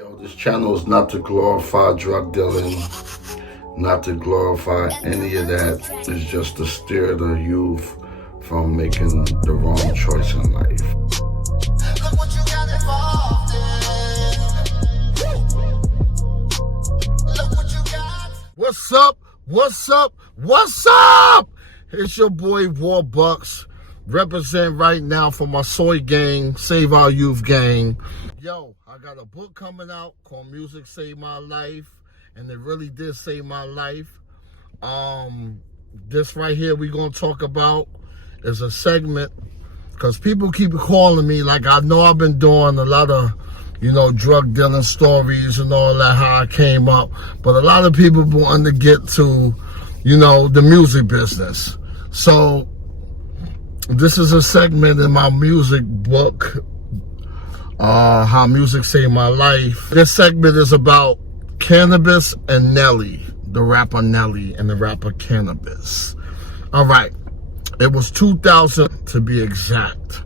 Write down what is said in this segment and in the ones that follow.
Yo, this channel is not to glorify drug dealing, not to glorify any of that. It's just to steer the youth from making the wrong choice in life. Look what you got involved in. Look what you got. What's up? What's up? What's up? It's your boy Warbucks, represent right now for my soy gang, Save Our Youth gang. Yo, I got a book coming out called Music Saved My Life, and it really did save my life. This right here we gonna talk about is a segment, because people keep calling me, like, I know I've been doing a lot of, drug dealing stories and all that, how I came up, but a lot of people want to get to, the music business. So this is a segment in my music book, How Music Saved My Life. This segment is about cannabis and Nelly, the rapper Nelly and the rapper Cannabis. All right, it was 2000 to be exact.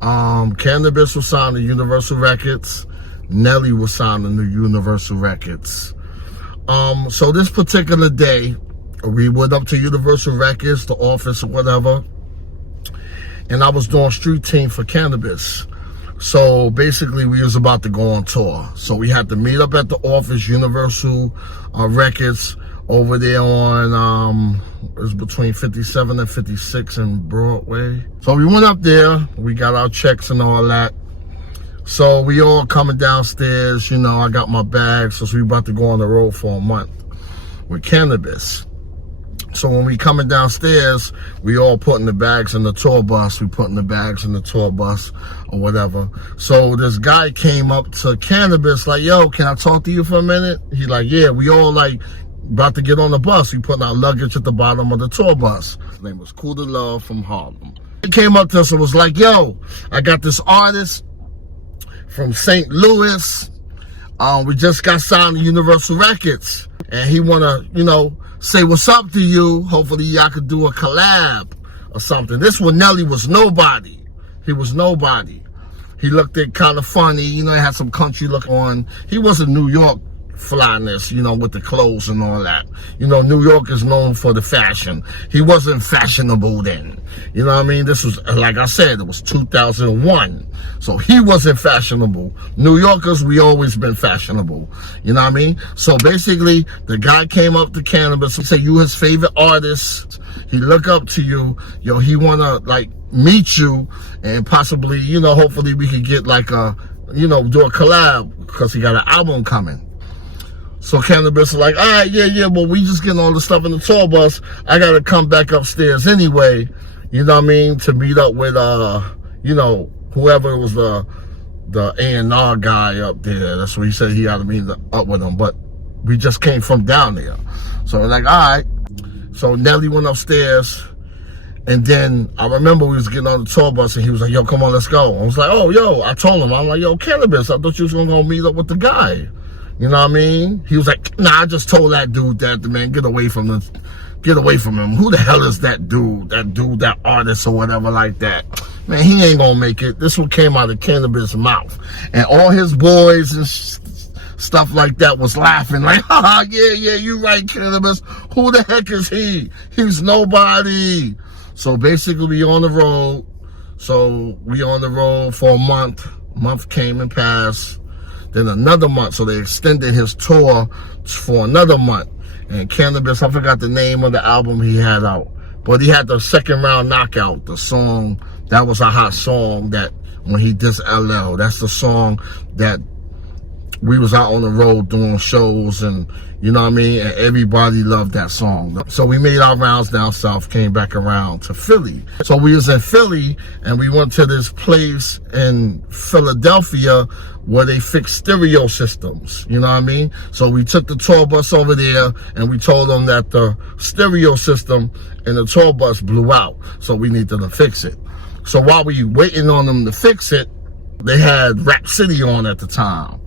Cannabis was signed to Universal Records. Nelly was signed to Universal Records. So this particular day, we went up to Universal Records, the office or whatever, and I was doing street team for Cannabis. So basically we was about to go on tour. So we had to meet up at the office, Universal Records, over there on, it was between 57 and 56 in Broadway. So we went up there, we got our checks and all that. So we all coming downstairs, I got my bags, so we about to go on the road for a month with Cannabis. So when we coming downstairs, we all putting the bags in the tour bus. We putting the bags in the tour bus or whatever. So this guy came up to Cannabis like, yo, can I talk to you for a minute? He like, yeah, we all like about to get on the bus. We putting our luggage at the bottom of the tour bus. His name was Cool to Love from Harlem. He came up to us and was like, yo, I got this artist from St. Louis. We just got signed to Universal Records. And he wanna, say what's up to you. Hopefully y'all could do a collab or something. This one, Nelly was nobody. He was nobody. He looked it kind of funny, he had some country look on. He wasn't New York flyness, with the clothes and all that. New York is known for the fashion. He wasn't fashionable then. You know what I mean? This was, like I said, it was 2001. So he wasn't fashionable. New Yorkers, we always been fashionable. You know what I mean? So basically, the guy came up to Cannabis. He said, you his favorite artist. He look up to you. Yo, he wanna, meet you and possibly, hopefully we could get like a, do a collab, because he got an album coming. So Cannabis is like, all right, yeah, well, we just getting all the stuff in the tour bus. I got to come back upstairs anyway, to meet up with, whoever was the A&R guy up there. That's what he said, he had to meet up with him. But we just came from down there. So we're like, all right. So Nelly went upstairs. And then I remember we was getting on the tour bus and he was like, yo, come on, let's go. I was like, oh, yo, I told him, I'm like, yo, Cannabis, I thought you was going to go meet up with the guy. You know what I mean? He was like, nah, I just told that dude that, man, get away from him. Who the hell is that dude, that artist or whatever like that? Man, he ain't gonna make it. This one came out of Cannabis' mouth. And all his boys and stuff like that was laughing like, haha, yeah, you right, Cannabis. Who the heck is he? He's nobody. So basically we on the road. So we on the road for a month. Month came and passed. Then another month, so they extended his tour for another month. And Cannabis, I forgot the name of the album he had out, but he had the second round knockout, the song, that was a hot song that when he dissed LL, that's the song that we was out on the road doing shows and, and everybody loved that song. So we made our rounds down south, came back around to Philly. So we was in Philly and we went to this place in Philadelphia where they fix stereo systems, So we took the tour bus over there and we told them that the stereo system in the tour bus blew out. So we needed to fix it. So while we waiting on them to fix it, they had Rap City on at the time.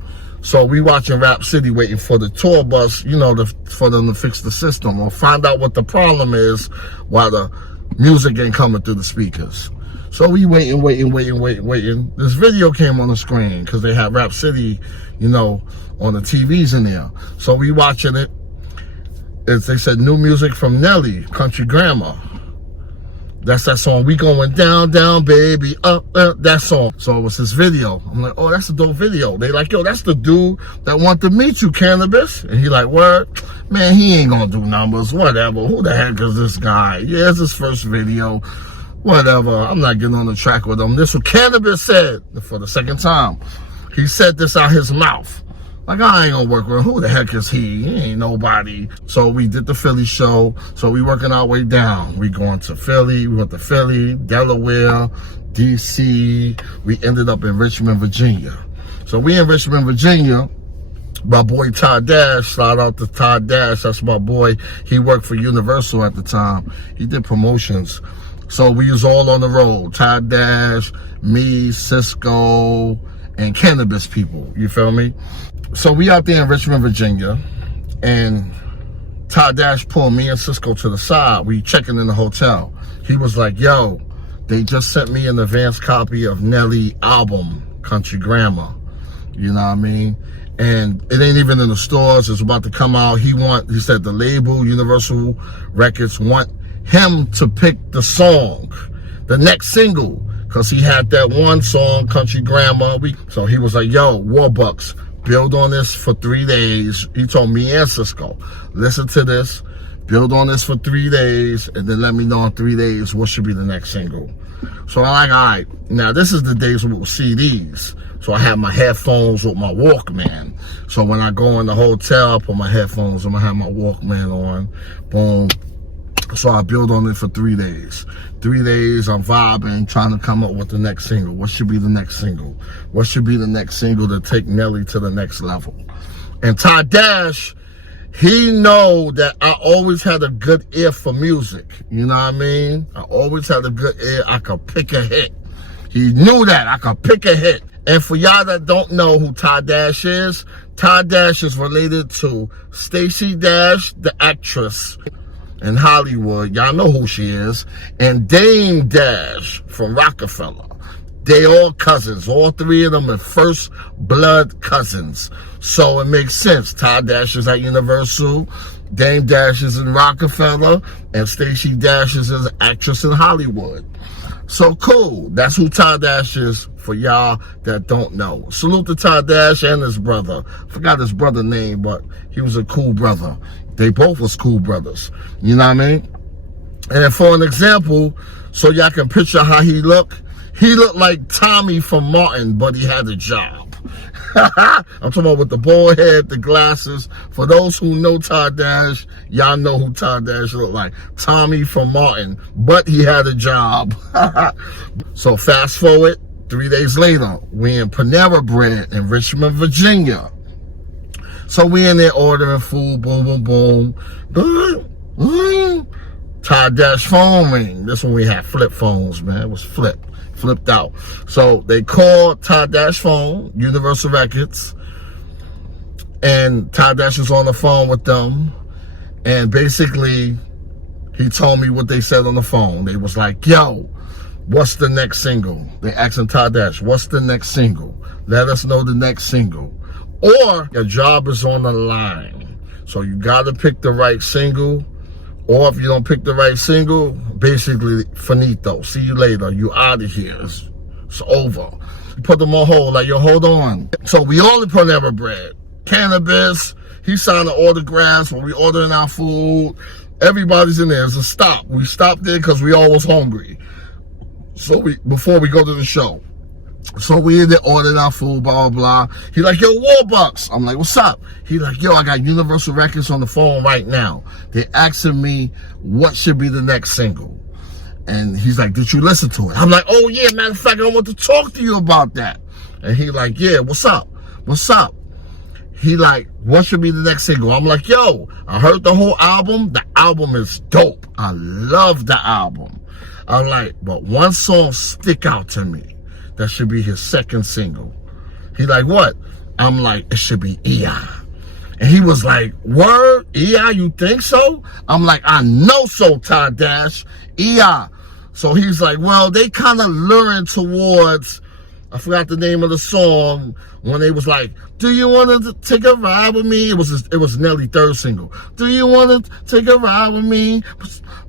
So we watching Rap City waiting for the tour bus, for them to fix the system or find out what the problem is while the music ain't coming through the speakers. So we waiting. This video came on the screen because they had Rap City, you know, on the TVs in there. So we watching it. They said new music from Nelly, Country Grammar. That's that song, We Going Down, Down, Baby, Up, that song. So it was this video. I'm like, oh, that's a dope video. They like, yo, that's the dude that want to meet you, Cannabis. And he like, word? Man, he ain't gonna do numbers, whatever. Who the heck is this guy? Yeah, it's his first video. Whatever, I'm not getting on the track with him. This is what Cannabis said for the second time. He said this out his mouth. Like, I ain't gonna work with him. Who the heck is he? He ain't nobody. So we did the Philly show. So we working our way down. We going to Philly. We went to Philly, Delaware, DC. We ended up in Richmond, Virginia. So we in Richmond, Virginia. My boy Todd Dash, shout out to Todd Dash. That's my boy. He worked for Universal at the time. He did promotions. So we was all on the road. Todd Dash, me, Cisco, and Cannabis people. You feel me? So we out there in Richmond, Virginia, and Todd Dash pulled me and Cisco to the side. We checking in the hotel. He was like, yo, they just sent me an advanced copy of Nelly album, Country Grammar. You know what I mean? And it ain't even in the stores. It's about to come out. He said the label, Universal Records, want him to pick the song, the next single, because he had that one song, Country Grammar. So he was like, yo, Warbucks, build on this for 3 days. He told me and Cisco, listen to this, build on this for 3 days, and then let me know in 3 days what should be the next single. So I'm like, all right, now this is the days with CDs. So I have my headphones with my Walkman. So when I go in the hotel, I put my headphones and I have my Walkman on, boom. So I build on it for 3 days. 3 days, I'm vibing, trying to come up with the next single. What should be the next single? What should be the next single to take Nelly to the next level? And Todd Dash, he know that I always had a good ear for music. You know what I mean? I always had a good ear. I could pick a hit. He knew that I could pick a hit. And for y'all that don't know who Todd Dash is related to Stacey Dash, the actress in Hollywood. Y'all know who she is. And Dame Dash from Rockefeller. They all cousins. All three of them are first blood cousins. So it makes sense. Todd Dash is at Universal. Dame Dash is in Rockefeller. And Stacey Dash is an actress in Hollywood. So cool. That's who Todd Dash is for y'all that don't know. Salute to Todd Dash and his brother. Forgot his brother's name, but he was a cool brother. They both was cool brothers. You know what I mean? And for an example, so y'all can picture how he looked like Tommy from Martin, but he had a job. I'm talking about with the bald head, the glasses. For those who know Todd Dash, y'all know who Todd Dash looked like. Tommy from Martin, but he had a job. So fast forward, 3 days later, we in Panera Bread in Richmond, Virginia. So we in there ordering food, boom, boom, boom. Todd Dash phone ring. This one we had flip phones, man. It was flipped out. So they called Todd Dash phone, Universal Records, and Todd Dash was on the phone with them. And basically, he told me what they said on the phone. They was like, yo, what's the next single? They asking Todd Dash, what's the next single? Let us know the next single. Or your job is on the line. So you got to pick the right single. Or if you don't pick the right single, basically, finito. See you later. You out of here. It's over. You put them on hold. Like, yo, hold on. So we all in Panera Bread. Cannabis. He signed the autographs when we ordering our food. Everybody's in there. It's a stop. We stopped there because we all was hungry. So before we go to the show. So we in there ordering our food, blah, blah, blah. He like, yo, Warbucks. I'm like, what's up? He like, yo, I got Universal Records on the phone right now. They asking me what should be the next single. And he's like, did you listen to it? I'm like, oh, yeah, matter of fact, I want to talk to you about that. And he like, yeah, what's up? What's up? He like, what should be the next single? I'm like, yo, I heard the whole album. The album is dope. I love the album. I'm like, but one song stick out to me. That should be his second single. He like, what? I'm like, it should be EI. And he was like, word? EI, you think so? I'm like, I know so, Todd Dash. EI. So he's like, well, they kind of learned towards, I forgot the name of the song, when they was like, do you want to take a ride with me? It was Nelly third single. Do you want to take a ride with me?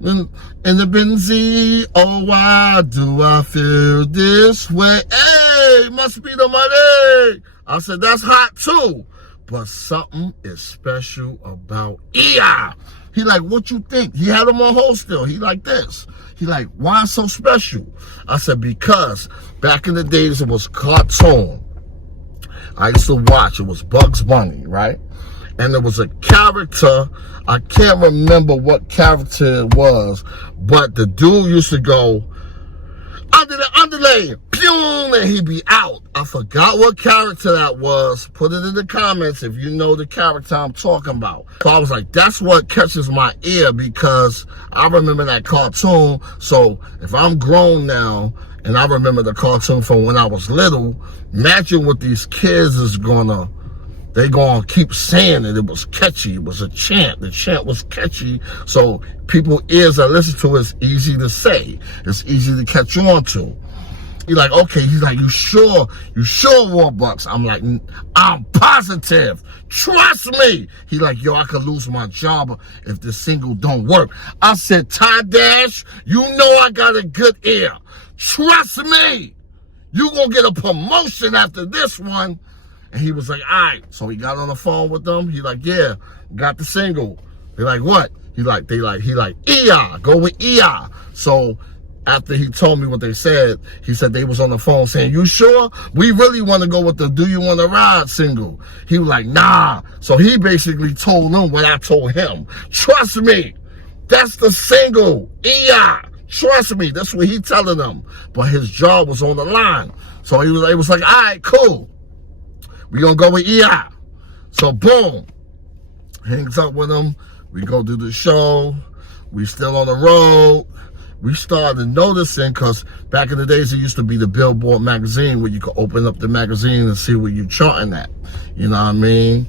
In the Benzie, oh, why do I feel this way? Hey, must be the money. I said, that's hot too. But something is special about EI. He like, what you think? He had him on hold still. He like this. He like, why so special? I said, because back in the days it was cartoon. I used to watch. It was Bugs Bunny, right? And there was a character. I can't remember what character it was, but the dude used to go under the underlay, pew, and he'd be out. I forgot what character that was. Put it in the comments if you know the character I'm talking about. So I was like, that's what catches my ear, because I remember that cartoon. So if I'm grown now and I remember the cartoon from when I was little, imagine what these kids is they gonna keep saying it. It was catchy. It was a chant. The chant was catchy. So people's ears that listen to it, it's easy to say. It's easy to catch on to. He's like, okay. He's like, you sure, Warbucks? I'm like, I'm positive. Trust me. He's like, yo, I could lose my job if this single don't work. I said, Ty Dash, you know I got a good ear. Trust me. You gonna get a promotion after this one. And he was like, all right. So he got on the phone with them. He like, yeah, got the single. They like, what? He like, EI, go with EI. So after he told me what they said, he said they was on the phone saying, you sure? We really want to go with the Do You Want to Ride single. He was like, nah. So he basically told them what I told him. Trust me, that's the single, EI. Trust me, that's what he telling them. But his job was on the line. So he was like, all right, cool. We gonna go with EI. So boom, hangs up with him. We go do the show. We still on the road. We started noticing, because back in the days, it used to be the Billboard magazine where you could open up the magazine and see where you're charting at. You know what I mean?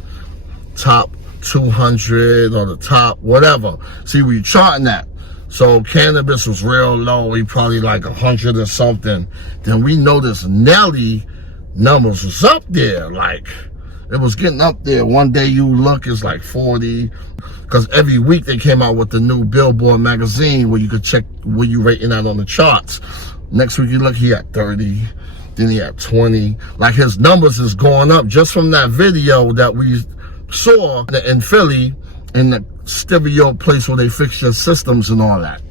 Top 200 or the top, whatever. See where you're charting at. So Cannabis was real low. He probably like 100 or something. Then we noticed Nelly numbers was up there. Like, it was getting up there. One day you look, it's like 40. Because every week they came out with the new Billboard magazine where you could check where you rating out on the charts. Next week you look, he had 30. Then he had 20. Like, his numbers is going up just from that video that we saw in Philly, in the stereo place where they fix your systems and all that.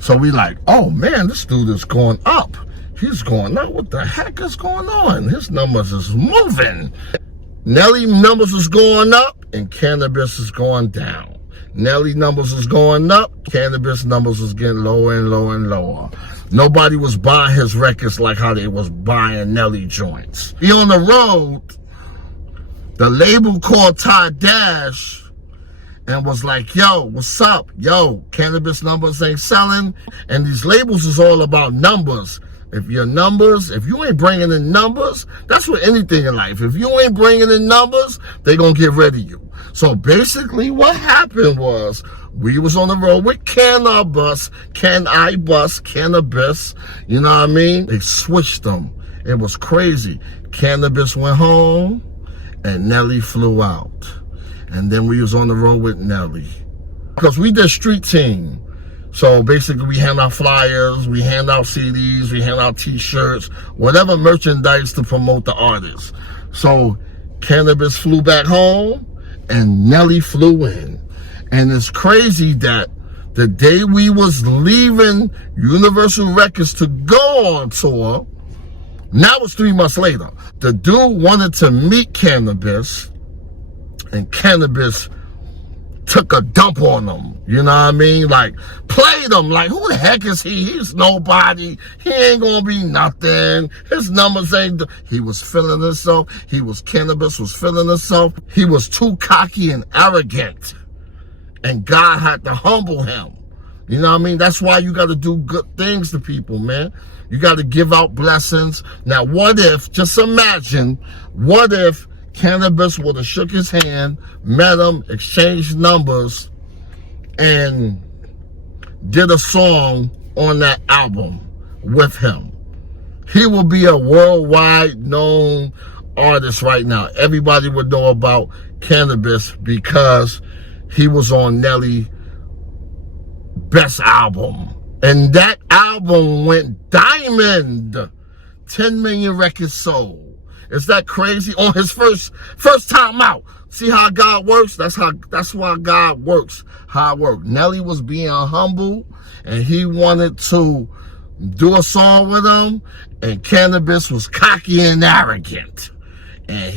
So we like, oh man, this dude is going up. He's going up. What the heck is going on? His numbers is moving. Nelly numbers is going up and Cannabis is going down. Nelly numbers is going up. Cannabis numbers is getting lower and lower and lower. Nobody was buying his records like how they was buying Nelly joints. He on the road. The label called Ty Dash and was like, yo, what's up? Yo, Cannabis numbers ain't selling. And these labels is all about numbers. If your numbers, if you ain't bringing in numbers, that's with anything in life. If you ain't bringing in numbers, they gonna get rid of you. So basically what happened was, we was on the road with Cannabis, you know what I mean? They switched them. It was crazy. Cannabis went home and Nelly flew out. And then we was on the road with Nelly. Because we did street team. So basically we hand out flyers, we hand out CDs, we hand out t-shirts, whatever merchandise to promote the artist. So Cannabis flew back home and Nelly flew in. And it's crazy that the day we was leaving Universal Records to go on tour, now it's 3 months later, the dude wanted to meet Cannabis and Cannabis took a dump on him, you know what I mean? Like, played him, like, who the heck is he? He's nobody. He ain't gonna be nothing. His numbers ain't, he was feeling himself. Cannabis was feeling himself. He was too cocky and arrogant. And God had to humble him. You know what I mean? That's why you gotta do good things to people, man. You gotta give out blessings. Now, what if, just imagine, what if Cannabis would have shook his hand, met him, exchanged numbers, and did a song on that album with him, he will be a worldwide known artist right now. Everybody would know about Cannabis because he was on Nelly best album. And that album went diamond. 10 million records sold. Is that crazy? On his first time out. See how God works? That's why God works. How it works. Nelly was being humble and he wanted to do a song with him, and Cannabis was cocky and arrogant. And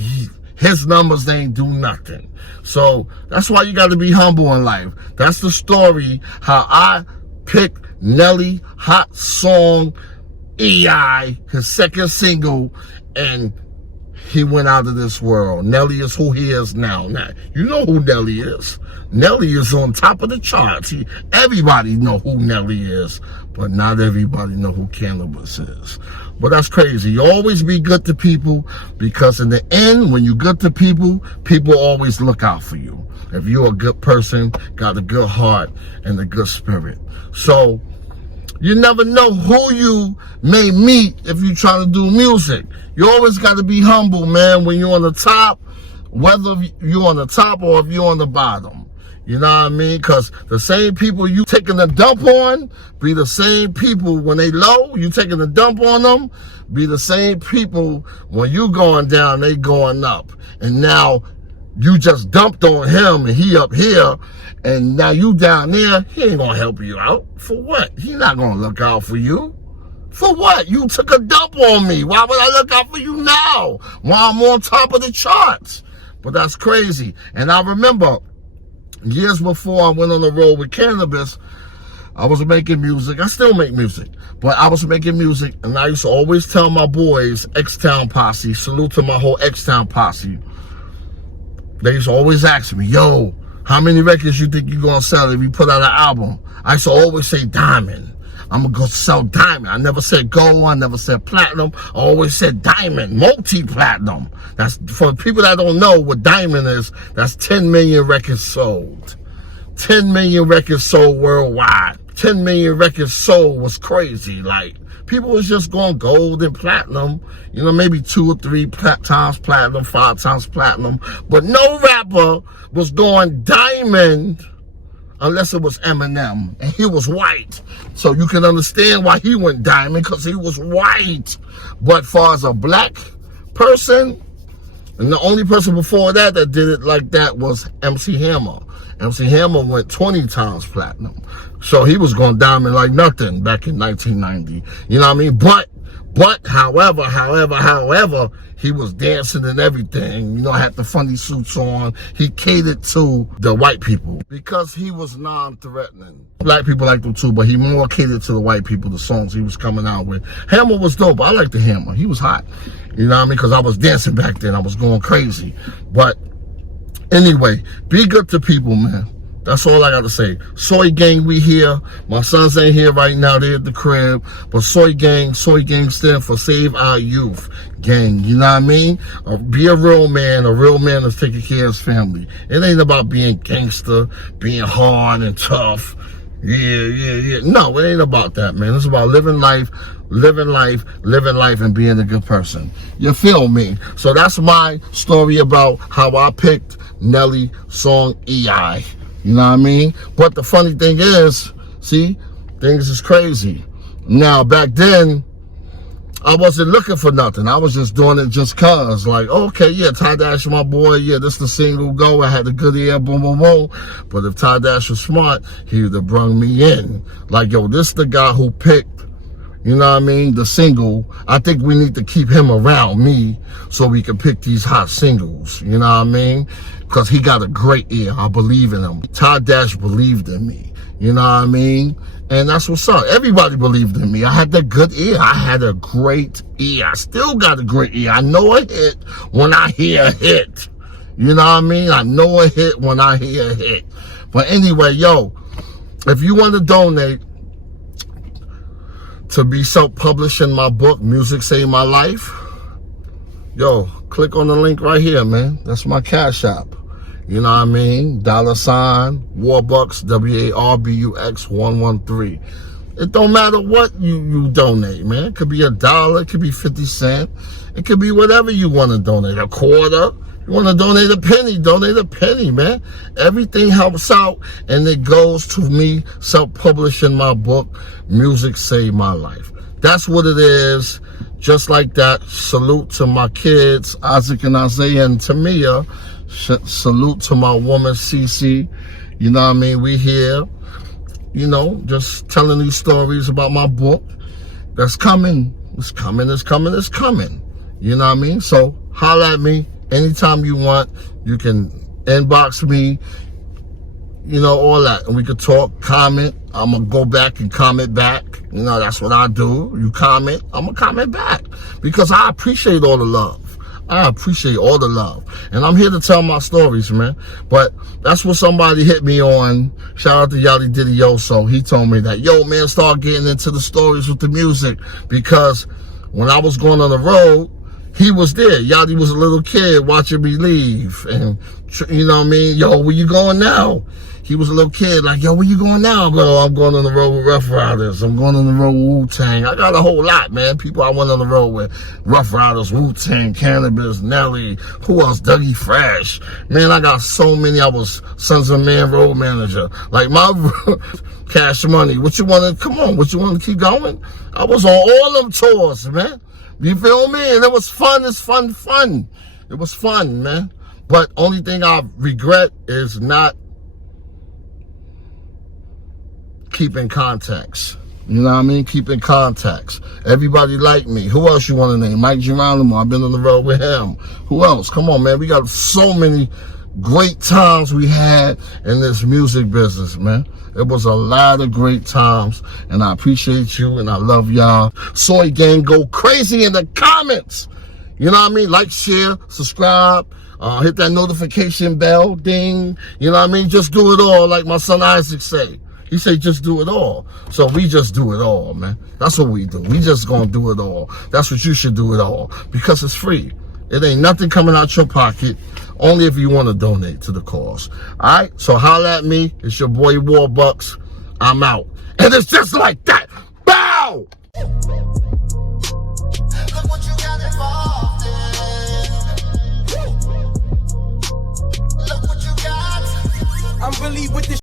his numbers ain't do nothing. So that's why you got to be humble in life. That's the story how I picked Nelly hot song EI, his second single, and he went out of this world. Nelly is who he is now. Now, you know who Nelly is. Nelly is on top of the charts. Everybody know who Nelly is, but not everybody know who Cannabis is. But that's crazy. You always be good to people, because in the end, when you're good to people, people always look out for you. If you're a good person, got a good heart and a good spirit. So you never know who you may meet if you're trying to do music. You always got to be humble, man, when you're on the top, whether you're on the top or if you're on the bottom. You know what I mean? Because the same people you taking a dump on be the same people when they low, you taking a dump on them, be the same people when you going down, they going up. And now you just dumped on him and he up here, and now you down there, he ain't gonna help you out. For what? He not gonna look out for you. For what? You took a dump on me. Why would I look out for you now while I'm on top of the charts? But that's crazy. And I remember years before I went on the road with Cannabis, I was making music. I still make music, but I was making music, and I used to always tell my boys, X-Town Posse, salute to my whole X-Town Posse. They used to always ask me, yo, how many records you think you're going to sell if you put out an album? I used to always say diamond. I'm going to go sell diamond. I never said gold. I never said platinum. I always said diamond, multi-platinum. That's, for people that don't know what diamond is, that's 10 million records sold. 10 million records sold worldwide. 10 million records sold was crazy. Like, people was just going gold and platinum. You know, maybe 2 or 3 times platinum, 5 times platinum. But no rapper was going diamond unless it was Eminem, and he was white. So you can understand why he went diamond, because he was white. But far as a black person, and the only person before that did it like that was MC Hammer. MC Hammer went 20 times platinum. So he was going diamond like nothing back in 1990. You know what I mean? But however, he was dancing and everything. You know, had the funny suits on. He catered to the white people because he was non-threatening. Black people liked him too, but he more catered to the white people, the songs he was coming out with. Hammer was dope. I liked the Hammer. He was hot. You know what I mean? Because I was dancing back then. I was going crazy. But anyway, be good to people, man. That's all I got to say. Soy Gang, we here. My sons ain't here right now. They're at the crib. But Soy Gang stand for Save Our Youth Gang. You know what I mean? Be a real man. A real man is taking care of his family. It ain't about being gangster, being hard and tough. Yeah. No, it ain't about that, man. It's about living life, and being a good person. You feel me? So that's my story about how I picked Nelly song EI. You know what I mean? But the funny thing is, see, things is crazy. Now, back then, I wasn't looking for nothing. I was just doing it just cause. Like, okay, yeah, Ty Dash, my boy, yeah, this the single go. I had a good ear, boom, boom, boom. But if Ty Dash was smart, he would have brung me in. Like, yo, this the guy who picked, you know what I mean, the single. I think we need to keep him around me so we can pick these hot singles. You know what I mean? Because he got a great ear. I believe in him. Ty Dash believed in me. You know what I mean? And that's what's up. Everybody believed in me. I had that good ear. I had a great ear. I still got a great ear. I know a hit when I hear a hit. You know what I mean? I know a hit when I hear a hit. But anyway, yo, if you want to donate to be self-publishing my book, Music Saved My Life, yo, click on the link right here, man. That's my Cash App. You know what I mean? $, Warbucks, WARBUX 113. It don't matter what you donate, man. It could be $1, it could be 50 cents. It could be whatever you want to donate, a quarter. You want to donate a penny, man. Everything helps out, and it goes to me self-publishing my book, Music Saved My Life. That's what it is. Just like that, salute to my kids, Isaac and Isaiah and Tamia. Salute to my woman, Cece. You know what I mean? We here, you know, just telling these stories about my book. That's coming. It's coming. You know what I mean? So holla at me anytime you want. You can inbox me, you know, all that. And we could talk, comment. I'm going to go back and comment back. You know, that's what I do. You comment, I'm going to comment back. Because I appreciate all the love. I appreciate all the love. And I'm here to tell my stories, man. But that's what somebody hit me on. Shout out to Yachty Didioso. He told me that, yo, man, start getting into the stories with the music. Because when I was going on the road, he was there. Yachty was a little kid watching me leave. And, you know what I mean? Yo, where you going now? He was a little kid, like, yo, where you going now, bro? I'm going on the road with Rough Riders. I'm going on the road with Wu-Tang. I got a whole lot, man. People I went on the road with. Rough Riders, Wu-Tang, Cannabis, Nelly. Who else? Dougie Fresh. Man, I got so many. I was Sons of Man road manager. Like, my Cash Money. What you want to, come on, what you want to keep going? I was on all them tours, man. You feel me? And it was fun. It's fun. It was fun, man. But only thing I regret is not keeping contacts. You know what I mean? Keeping contacts. Everybody like me. Who else you want to name? Mike Geronimo. I've been on the road with him. Who else? Come on, man. We got so many great times we had in this music business, man. It was a lot of great times, and I appreciate you, and I love y'all. Soy Gang, go crazy in the comments. You know what I mean? Like, share, subscribe, hit that notification bell, ding. You know what I mean? Just do it all, like my son Isaac say. He say just do it all. So we just do it all, man. That's what we do. We just gonna do it all. That's what you should do it all. Because it's free. It ain't nothing coming out your pocket. Only if you want to donate to the cause. Alright? So holla at me. It's your boy Warbucks. I'm out. And it's just like that. Bow!